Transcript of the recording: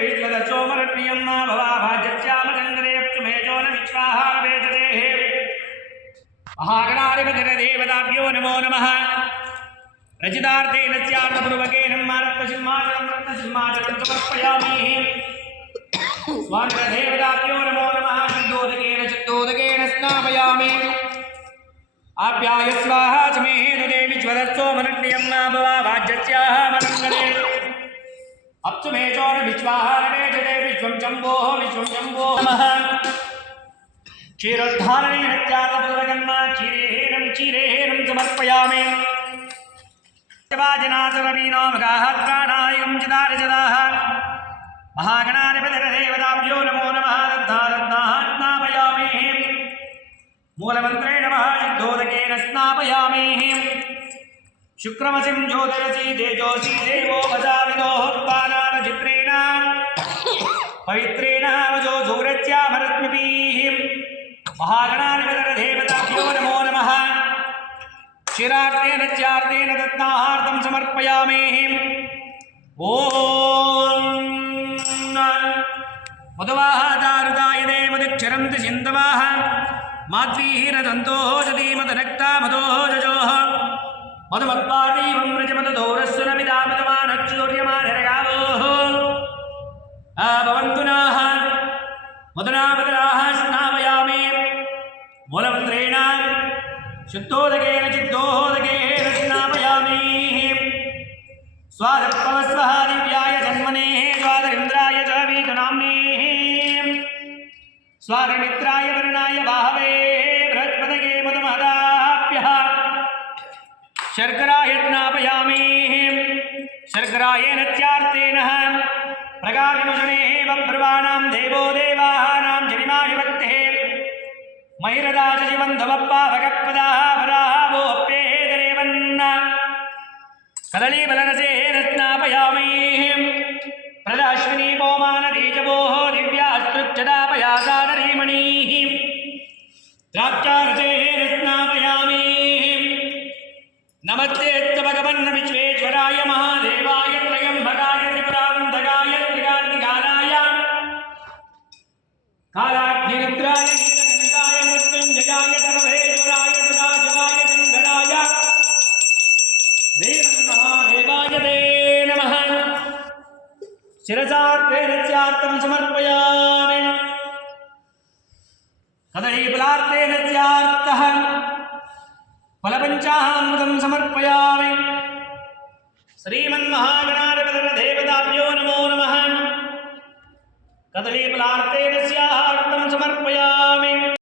विश्वदशोमरप्रियं मा भवाभाजस्यामचन्द्रेऽप्सुमेजो न विश्वाहारवेददेः महागणाधिपतिरदेवताभ्यो नमो नमः। रचितार्थेन स्यार्थपूर्वकेन रक्तसिंहाचलं रक्तसिंहाचलं समर्पयामि स्वामिदेवताभ्यो नमो नमः। शुद्धोदकेन शुद्धोदकेन स्नापयामि। आप्याय स्वाहा समेहेन देवि ज्वरस्व मनन्यं नाभवा वाज्यस्याः मनङ्गले अप्सु मेजो न विश्वाहारणे विश्वं शम्भोः विश्वं शम्भो नमः। क्षीरोद्धारणेन त्यागपूर्वकं क्षीरेहेनं क्षीरेहेनं समर्पयामि। महागणाधिपतिरदेवताभ्यो नमो नमः मूलमन्त्रेण स्नापयामि। शुक्रमसिं ज्योतिरसि, तेजोसि, देवो महागणाधिपतिरदेवताभ्यो नमो नमः क्षीरार्तेन च्यार्तेन दत्ताहार्तं समर्पयामि ॐ मधुवाः दारुदायदे मदिक्षरन्ति सिन्धवाः माध्वीरदन्तोः जति मदनक्ता मधोः जजोः मधुमत्पाटीवं व्रजमदधोरस्सु न विदामितमानच्चौर्यमानरगावोः भवन्तु नाः मधुना शुद्धोदकेन चिद्धोदकेन स्नापयामि स्वादत्पवस्वः दिव्याय जन्मनेः, स्वादरिन्द्राय च वीतनाम्नेः स्वादमित्राय वरुणाय बाहवे बृहस्पतये मधुमदाभ्यः शर्कराय शर्करायेन बभ्रुवाणां देवो कदलीबलरसेन स्नापयामि प्रदाश्विनी पौमानदीजवोः दिव्यास्तृच्छदापयासादरीमणीः द्राक्षारसेन स्नापयामि नमस्तेऽस्तु भगवन्न विश्वेश्वराय महादेवाय त्रयम्बकाय त्रिपुरान्तकाय त्रिकार्तिकालाय कालाग्निरुद्राय मृत्युञ्जयाय शिरसार्थेन समर्पयामि कदलीफलार्थेन स्यार्थः फलपञ्चामृतं समर्पयामि। श्रीमन्महागणाधिपतिर्देवताभ्यो नमो नमः। कदलीफलार्थेन स्यार्थं